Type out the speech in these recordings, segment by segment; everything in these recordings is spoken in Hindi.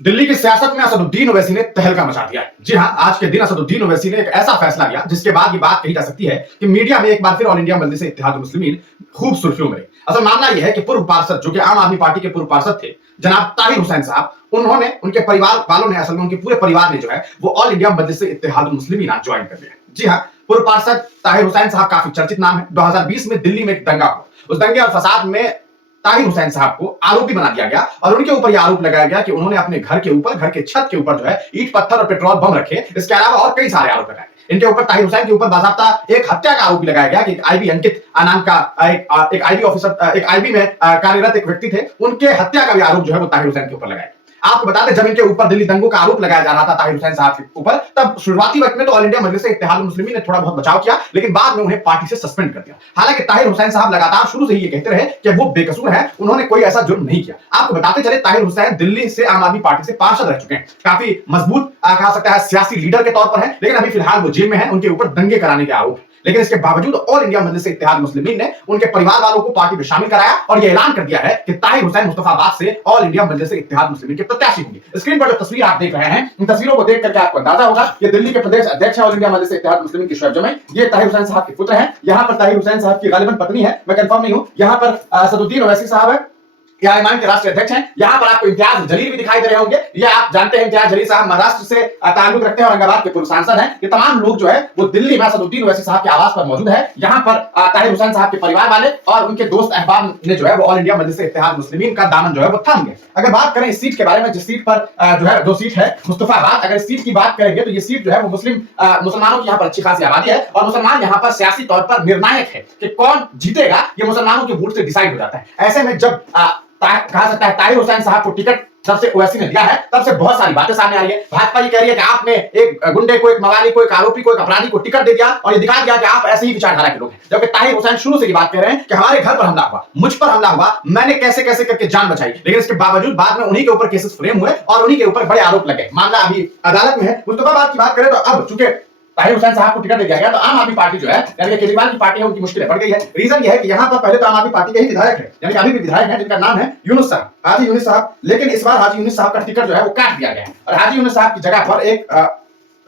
दिल्ली की सियासत में असदुद्दीन ओवैसी ने तहलका मचा दिया है। जी हां, आज के दिन असदुद्दीन ओवैसी ने एक ऐसा फैसला लिया जिसके बाद ये बात कही जा सकती है कि मीडिया में एक बार फिर ऑल इंडिया मजलिस इत्तेहाद मुस्लिमीन खूब सुर्खियों में रही। असल मामला यह है कि पूर्व पार्षद जो कि आम आदमी पार्टी के पूर्व पार्षद थे, जनाब ताहिर हुसैन साहब, उन्होंने उनके परिवार वालों ने असल में उनके पूरे परिवार ने जो है वो ऑल इंडिया मजलिस इत्तेहाद मुस्लिमीन आज ज्वाइन कर लिया। जी हां, पूर्व पार्षद ताहिर हुसैन साहब काफी चर्चित नाम है। 2020 में दिल्ली में एक दंगा हुआ। उस दंगे और फसाद में ताहिर हुसैन साहब को आरोपी बना दिया गया और उनके ऊपर यह आरोप लगाया गया कि उन्होंने अपने घर के ऊपर, घर के छत के ऊपर जो है ईंट पत्थर और पेट्रोल बम रखे। इसके अलावा और कई सारे आरोप लगाए। इनके ऊपर ताहिर हुसैन के ऊपर बाकायदा एक हत्या का आरोप भी लगाया गया कि एक आईबी अंकित नाम का एक आईबी ऑफिसर, एक आईबी में कार्यरत एक व्यक्ति थे, उनके हत्या का भी आरोप जो है वो ताहिर हुसैन के ऊपर लगाया। आपको बता दें, जब इनके ऊपर दिल्ली दंगों का आरोप लगाया जा रहा था ताहिर हुसैन साहब के ऊपर, तब शुरुआती वक्त में तो ऑल इंडिया मजलिस इत्तेहाद मुस्लिमीन ने थोड़ा बहुत बचाव किया, लेकिन बाद में उन्हें पार्टी से सस्पेंड कर दिया। हालांकि ताहिर हुसैन साहब लगातार शुरू से ही ये कहते रहे कि वो बेकसूर हैं, उन्होंने कोई ऐसा जुर्म नहीं किया। आपको बताते चले, ताहिर हुसैन दिल्ली से आम आदमी पार्टी से पार्षद रह चुके हैं, काफी मजबूत कहा सकता है सियासी लीडर के तौर पर है, लेकिन अभी फिलहाल वो जेल में है। उनके ऊपर दंगे कराने के आरोप है, लेकिन इसके बावजूद ऑल इंडिया मजलिस इत्तेहाद मुस्लिमीन ने उनके परिवार वालों को पार्टी में शामिल कराया और यह ऐलान कर दिया है कि ताहिर हुसैन मुस्तफाबाद से ऑल इंडिया मजलिस इत्तेहाद मुस्लिमीन के प्रत्याशी होंगे। स्क्रीन पर जो तस्वीर आप देख रहे हैं, इन तस्वीरों को देख करके आपको अंदाजा होगा कि दिल्ली के प्रदेश अध्यक्ष ऑल इंडिया मजलिस इत्तेहाद मुस्लिमीन की शोएब जमी, ये ताहिर हुसैन साहब के पुत्र हैं। यहां पर ताहिर हुसैन साहब की गालिबन पत्नी है, मैं कंफर्म नहीं हूं। यहां पर असदुद्दीन ओवैसी साहब है, एआईएमआईएम के राष्ट्रीय अध्यक्ष हैं। यहां पर आपको इम्तियाज जलील भी दिखाई दे रहे होंगे। ये आप जानते हैं, इम्तियाज जलील साहब महाराष्ट्र से ताल्लुक रखते हैं, औरंगाबाद के पूर्व सांसद हैं। ये तमाम लोग जो है वो दिल्ली में असदुद्दीन ओवैसी साहब के आवास पर मौजूद है। यहां पर ताहिर हुसैन साहब के परिवार वाले और उनके दोस्त अहबाब ने जो है वो ऑल इंडिया मजलिस इत्तेहाद मुस्लिमीन का दामन जो है वो थाम गए। अगर बात करें इस सीट के बारे में, जिस सीट पर जो सीट है मुस्तफाबाद, अगर इस सीट की बात करेंगे तो ये सीट जो है वो मुसलमानों की यहाँ पर अच्छी खासी आबादी है और मुसलमान यहाँ पर सियासी तौर पर निर्णायक है कि कौन जीतेगा, ये मुसलमानों के वोट से डिसाइड हो जाता है। ऐसे में जब कहा सकता है ताहिर हुसैन साहब को टिकट जब से ओवैसी ने दिया है, तब से बहुत सारी बातें सामने आ रही है। भाजपा ये कह रही है कि आपने एक गुंडे को, एक मवाली को, एक आरोपी को, एक अपराधी को टिकट दे दिया और ये दिखा दिया कि आप ऐसे ही विचारधारा के लोग हैं। जबकि ताहिर हुसैन शुरू से ये बात कह रहे हैं कि हमारे घर पर हमला हुआ, मुझ पर हमला हुआ, मैंने कैसे कैसे करके जान बचाई, लेकिन इसके बावजूद बाद में उन्हीं के ऊपर केसेस फ्रेम हुए और उन्हीं के ऊपर बड़े आरोप लगे। मामला अभी अदालत में है। मुस्तफाबाद की बात करें तो अब चूंकि ताहिर हुसैन साहब को टिकट दे दिया गया, तो आम आदमी पार्टी जो है, यानी केजरीवाल की पार्टी है, उनकी मुश्किलें बढ़ गई है। रीजन यह है कि यहाँ पर पहले तो आम आदमी पार्टी के ही विधायक है, यानी अभी भी विधायक है, जिनका नाम है यूनुस साहब, हाजी यूनुस साहब, लेकिन इस बार हाजी यूनुस साहब का टिकट जो है वो काट दिया गया है और हाजी यूनुस साहब की जगह पर एक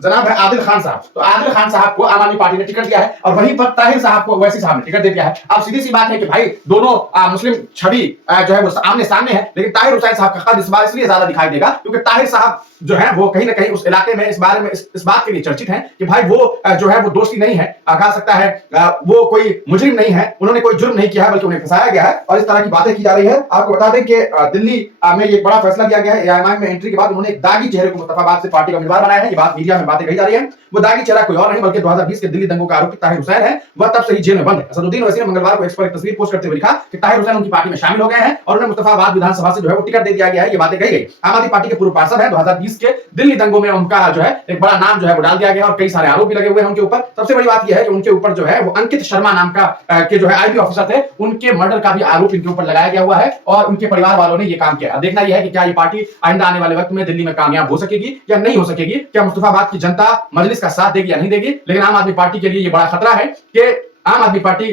जनाब है आदिल खान साहब। तो आदिल खान साहब को आम आदमी पार्टी ने टिकट दिया है और वहीं पर ताहिर साहब को ओवैसी साहब ने टिकट दे दिया है। अब सीधी सी बात है कि भाई दोनों मुस्लिम छवि जो है वो आमने सामने है, लेकिन ताहिर हुसैन साहब का कद इस बार इसलिए ज्यादा दिखाई देगा क्योंकि ताहिर साहब जो है वो कहीं ना कहीं उस इलाके में इस बारे में इस बात के लिए चर्चित हैं कि भाई वो जो है वो दोषी नहीं है, कहा सकता है वो कोई मुजरिम नहीं है, उन्होंने कोई जुर्म नहीं किया है, बल्कि उन्हें फंसाया गया है और इस तरह की बातें की जा रही है। आपको बता दें कि दिल्ली में एक बड़ा फैसला लिया गया है। एआईएमआईएम में एंट्री के बाद उन्होंने एक दागी चेहरे को मुस्तफाबाद से पार्टी का उम्मीदवार बनाया है। ये बात मीडिया में बातें कही जा रही है। वो दागी चेहरा कोई और नहीं बल्कि 2020 के दिल्ली दंगों का आरोपी ताहिर हुसैन है। वह तब से ही जेल में बंद है। असदुद्दीन ओवैसी ने मंगलवार को एक्स पर एक तस्वीर पोस्ट करते हुए लिखा कि ताहिर हुसैन उनकी पार्टी में शामिल हो गए हैं और उन्हें मुस्तफाबाद विधानसभा से जो है वो टिकट दे दिया गया है। ये बातें कही गई। आम आदमी पार्टी के पूर्व पार्षद है। 2020 के दिल्ली दंगों में उनका जो है एक बड़ा नाम जो है वो डाल दिया गया और कई सारे आरोप भी लगे हुए हैं उनके ऊपर। सबसे बड़ी बात यह है कि उनके ऊपर जो है वो अंकित शर्मा नाम का के जो है आईबी ऑफिसर थे, उनके मर्डर का भी आरोप इनके ऊपर लगाया गया हुआ है और उनके परिवार वालों ने ये काम किया। देखना यह है कि क्या ये पार्टी आइंदा आने वाले वक्त में दिल्ली में कामयाब हो सकेगी या नहीं हो सकेगी। क्या मुस्तफाबाद की जनता मजलिस का साथ देगी या नहीं देगी। लेकिन आम आदमी पार्टी के लिए ये बड़ा खतरा है कि आम आदमी पार्टी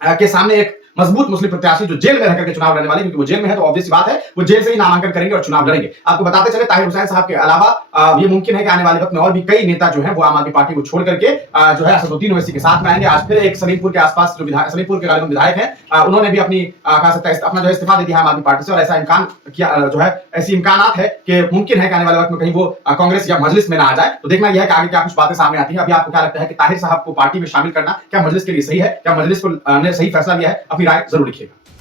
के सामने एक मजबूत मुस्लिम प्रत्याशी जो जेल में रहकर के चुनाव लड़ने वाले, क्योंकि वो जेल में है तो ऑब्वियस बात है वो जेल से ही नामांकन करेंगे और चुनाव लड़ेंगे। आपको बताते चले, ताहिर हुसैन साहब के अलावा ये मुमकिन है कि आने वाले वक्त में और भी कई नेता जो है वो आम आदमी पार्टी को छोड़ करके जो है असदुद्दीन ओवैसी के साथ में आएंगे। आज फिर एक सलीमपुर के आसपास जो विधायक, सलीमपुर के गालिबन विधायक हैं, उन्होंने भी अपनी कहा सकता है अपना जो इस्तीफा दे दिया आम आदमी पार्टी से और ऐसा इम्कान किया जो है ऐसी इम्कानात है कि मुमकिन है कि आने वाले वक्त में कहीं वो कांग्रेस या मजलिस में ना आ जाए। तो देखना यह है कि आगे क्या कुछ बातें सामने आती है। अभी आपको क्या लगता है कि ताहिर साहब को पार्टी में शामिल करना क्या मजलिस के लिए सही है, क्या मजलिस को ने सही फैसला लिया है? अपनी राय जरूर लिखिएगा।